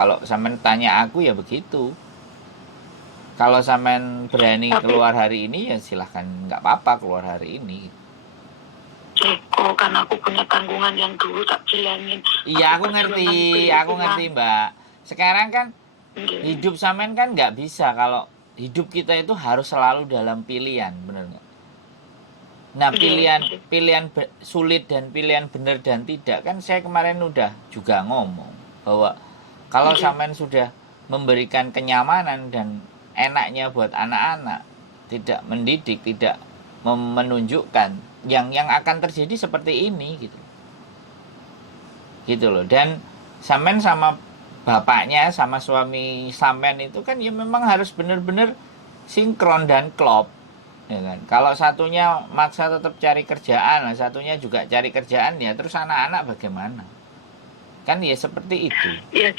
Kalau sampean tanya aku ya begitu. Kalau sampean berani Tapi keluar hari ini ya silahkan, nggak apa-apa keluar hari ini. Eko, kan aku punya tanggungan yang dulu tak bilangin. Iya Aku perjuangan aku ngerti pelituan. Mbak. Sekarang kan Nggih. hidup sampean kan nggak bisa kalau hidup kita itu harus selalu dalam pilihan, bener nggak? Nah Nggih, nggih. pilihan sulit dan pilihan benar dan tidak kan saya kemarin udah juga ngomong bahwa kalau Nggih. sampean sudah memberikan kenyamanan dan enaknya buat anak-anak, tidak mendidik, tidak menunjukkan yang akan terjadi seperti ini gitu. Gitu loh. Dan sampean sama bapaknya sama suami sampean itu kan ya memang harus benar-benar sinkron dan klop, ya kan. Kalau satunya maksa tetap cari kerjaan, nah satunya juga cari kerjaan, ya terus anak-anak bagaimana? Kan ya seperti itu. Ya,